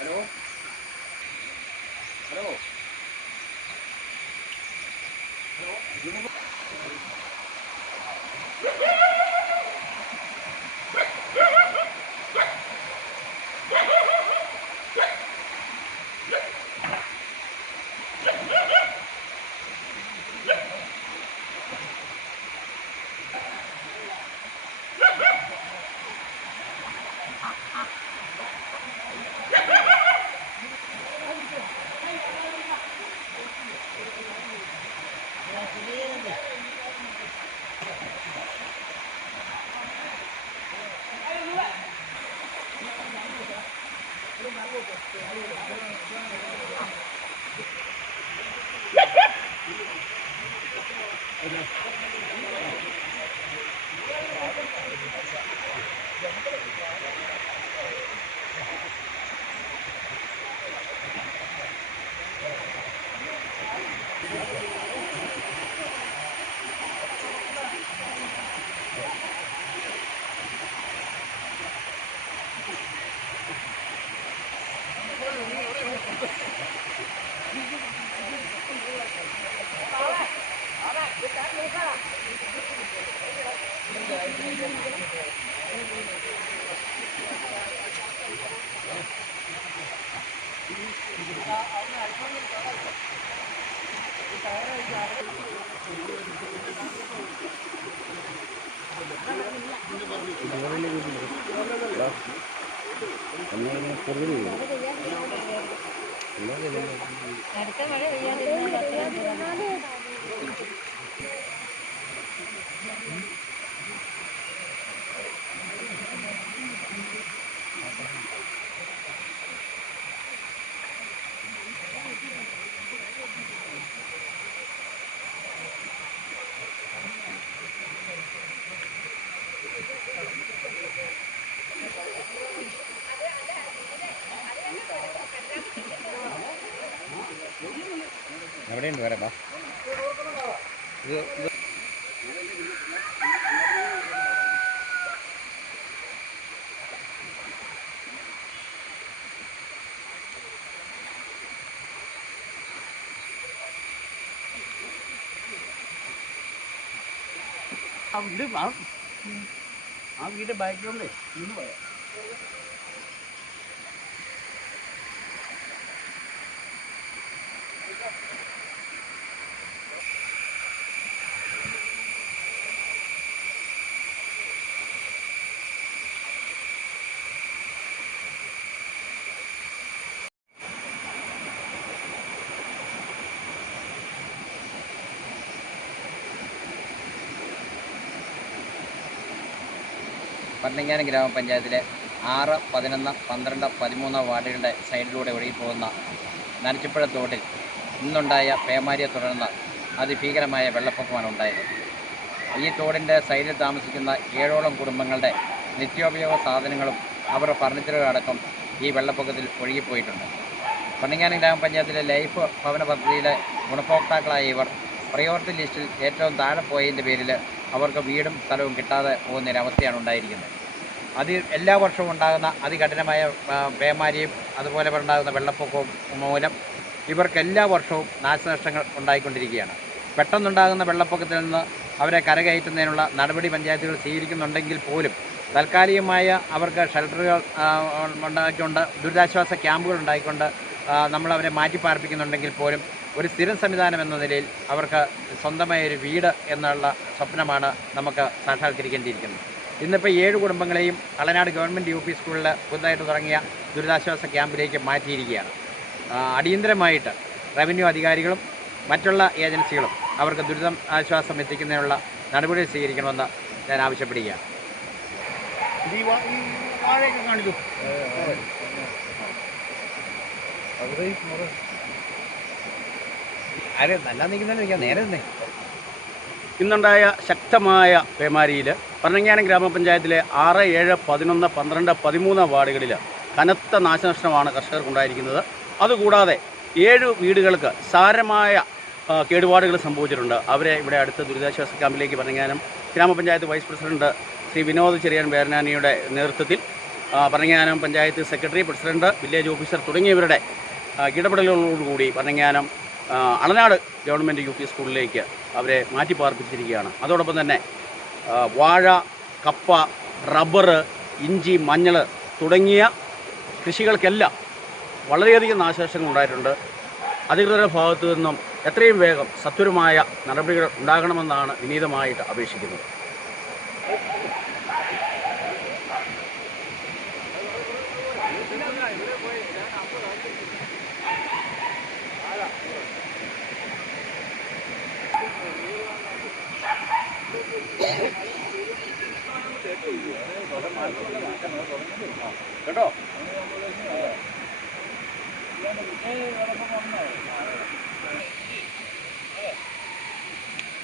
Hello hello അടുത്ത മഴ പെയ്യാതിരുന്നാൽ എവിടെയുണ്ട് വരാം വാ. ആ വീട് ആ വീട് ബാക്ക്ഗ്രൗണ്ടേ ഇന്ന് പോയാ. പന്തങ്ങാനം ഗ്രാമപഞ്ചായത്തിലെ ആറ് പതിനൊന്ന് പന്ത്രണ്ട് പതിമൂന്ന് വാർഡുകളുടെ സൈഡിലൂടെ ഒഴുകിപ്പോകുന്ന നനച്ചിപ്പുഴ തോട്ടിൽ ഇന്നുണ്ടായ പേമാരിയെ തുടർന്ന് അതിഭീകരമായ വെള്ളപ്പൊക്കമാണ് ഉണ്ടായത്. ഈ തോടിന്റെ സൈഡിൽ താമസിക്കുന്ന ഏഴോളം കുടുംബങ്ങളുടെ നിത്യോപയോഗ സാധനങ്ങളും അവരുടെ ഫർണിച്ചറുകൾ അടക്കം ഈ വെള്ളപ്പൊക്കത്തിൽ ഒഴുകിപ്പോയിട്ടുണ്ട്. പന്നിങ്ങാനം ഗ്രാമപഞ്ചായത്തിലെ ലൈഫ് ഭവന പദ്ധതിയിലെ ഗുണഭോക്താക്കളായ ഇവർ പ്രയോറിറ്റി ലിസ്റ്റിൽ ഏറ്റവും താഴെ പോയതിന്റെ പേരിൽ അവർക്ക് വീടും സ്ഥലവും കിട്ടാതെ പോകുന്നൊരവസ്ഥയാണ് ഉണ്ടായിരിക്കുന്നത്. അത് എല്ലാ വർഷവും ഉണ്ടാകുന്ന അതികഠിനമായ പേമാരിയും അതുപോലെ ഉണ്ടാകുന്ന വെള്ളപ്പൊക്കവും മൂലം ഇവർക്ക് എല്ലാ വർഷവും നാശനഷ്ടങ്ങൾ ഉണ്ടായിക്കൊണ്ടിരിക്കുകയാണ്. പെട്ടെന്നുണ്ടാകുന്ന വെള്ളപ്പൊക്കത്തിൽ നിന്ന് അവരെ കരകയറ്റുന്നതിനുള്ള നടപടി പഞ്ചായത്തുകൾ സ്വീകരിക്കുന്നുണ്ടെങ്കിൽ പോലും താൽക്കാലികമായ അവർക്ക് ഷെൽട്ടറുകൾ ഉണ്ടാക്കിക്കൊണ്ട് ദുരിതാശ്വാസ ക്യാമ്പുകൾ ഉണ്ടായിക്കൊണ്ട് നമ്മളവരെ മാറ്റിപ്പാർപ്പിക്കുന്നുണ്ടെങ്കിൽ പോലും ഒരു സ്ഥിരം സംവിധാനം എന്ന നിലയിൽ അവർക്ക് സ്വന്തമായ ഒരു വീട് എന്നുള്ള സ്വപ്നമാണ് നമുക്ക് സാക്ഷാത്കരിക്കേണ്ടിയിരിക്കുന്നത്. ഇന്നിപ്പോൾ ഏഴ് കുടുംബങ്ങളെയും കളനാട് ഗവൺമെന്റ് യു പി സ്കൂളിൽ പുതുതായിട്ട് തുടങ്ങിയ ദുരിതാശ്വാസ ക്യാമ്പിലേക്ക് മാറ്റിയിരിക്കുകയാണ്. അടിയന്തരമായിട്ട് റവന്യൂ അധികാരികളും മറ്റുള്ള ഏജൻസികളും അവർക്ക് ദുരിതം ആശ്വാസം എത്തിക്കുന്നതിനുള്ള നടപടികൾ സ്വീകരിക്കണമെന്ന് ഞാൻ ആവശ്യപ്പെടുകയാണ്. നല്ല നിൽക്കുന്നതിന് നേരെ തന്നെ. ഇന്നുണ്ടായ ശക്തമായ പേമാരിയിൽ ഭരണങ്ങാനം ഗ്രാമപഞ്ചായത്തിലെ ആറ് ഏഴ് പതിനൊന്ന് പന്ത്രണ്ട് പതിമൂന്ന് വാർഡുകളിൽ കനത്ത നാശനഷ്ടമാണ് കർഷകർക്കുണ്ടായിരിക്കുന്നത്. അതുകൂടാതെ ഏഴ് വീടുകൾക്ക് സാരമായ കേടുപാടുകൾ സംഭവിച്ചിട്ടുണ്ട്. അവരെ ഇവിടെ അടുത്ത ദുരിതാശ്വാസ ക്യാമ്പിലേക്ക് ഭരണങ്ങാനം ഗ്രാമപഞ്ചായത്ത് വൈസ് പ്രസിഡന്റ് ശ്രീ വിനോദ് ചെറിയാൻ വേരനാനിയുടെ നേതൃത്വത്തിൽ Bharananganam panchayat secretary president village officer തുടങ്ങിയവരുടെ ഇടപെടലുകളോടുകൂടി Bharananganam Alanad government U P സ്കൂളിലേക്ക് അവരെ മാറ്റി പാർപ്പിച്ചിരിക്കുകയാണ് അതോടൊപ്പം തന്നെ വാഴ കപ്പ റബ്ബർ ഇഞ്ചി മഞ്ഞൾ തുടങ്ങിയ കൃഷികൾക്കെല്ലാം വളരെയധികം നാശനഷ്ടങ്ങൾ ഉണ്ടായിട്ടുണ്ട്. അധികൃതരുടെ ഭാഗത്തു നിന്നും എത്രയും വേഗം സത്വരമായ നടപടികൾ ഉണ്ടാകണമെന്നാണ് വിനീതമായിട്ട് അപേക്ഷിക്കുന്നത്. കേട്ടോ?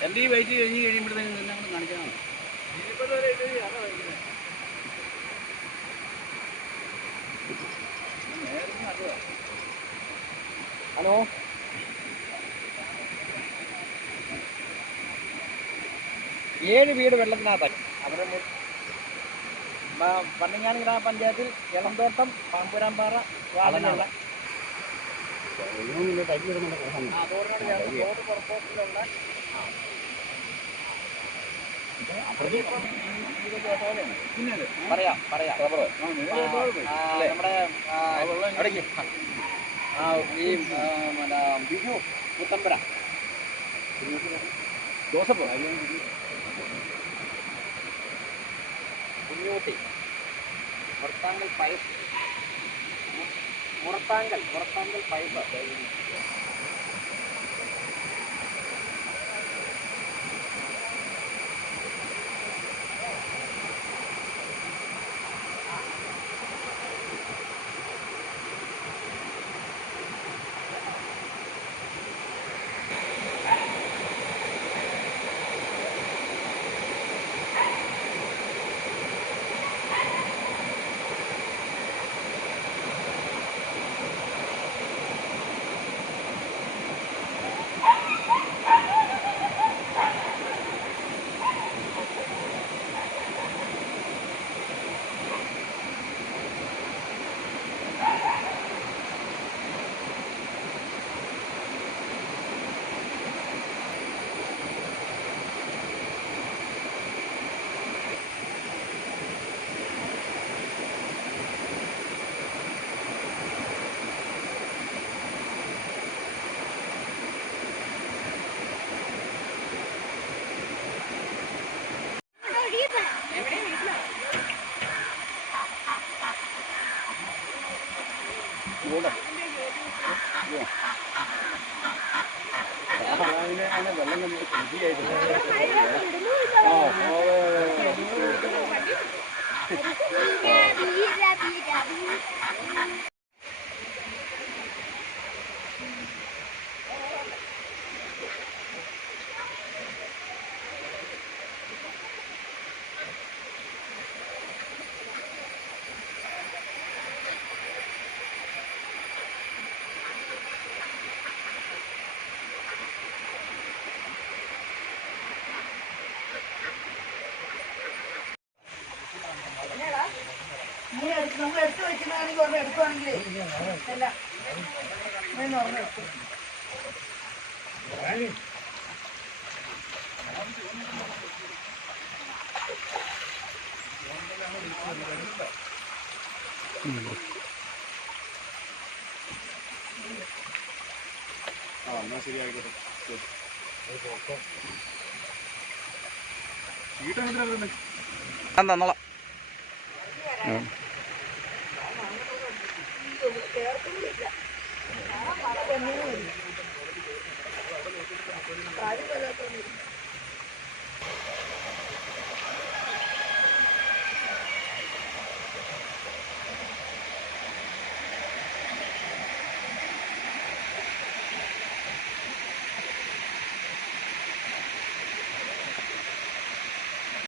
എന്റെ ഈ വൈറ്റ് കഴിഞ്ഞ് കഴിയുമ്പോഴത്തേക്കും നിന്നെ അങ്ങോട്ട് കാണിക്കണം ഹലോ? ഏഴ് വീട് വെള്ളത്തിനകത്തായി അവരെ പന്നിങ്ങാനം ഗ്രാമപഞ്ചായത്തിൽ ഇളംതോട്ടം പാമ്പുരാമ്പാറ ആ. പറയാം പറയാം. നമ്മുടെ ഈ ബിജു പുത്തമ്പര ജോസഫ് കുഞ്ഞൂട്ടി മുറത്താങ്കൽ പൈപ്പ്. മുറത്താങ്കൽ മുറത്താങ്കൽ പൈപ്പ്. അതിനെ അങ്ങനെ വെള്ളം നമ്മൾ കൃഷിയായിട്ടില്ല ഓ ഓ നമുക്ക് എടുത്ത് വെക്കുന്നതാണെങ്കിൽ ഒരെണ്ണം എടുക്കുവാണെങ്കിൽ അല്ല ഒരെണ്ണം എടുക്കും. ഞാൻ തന്നോളാം. Thank you.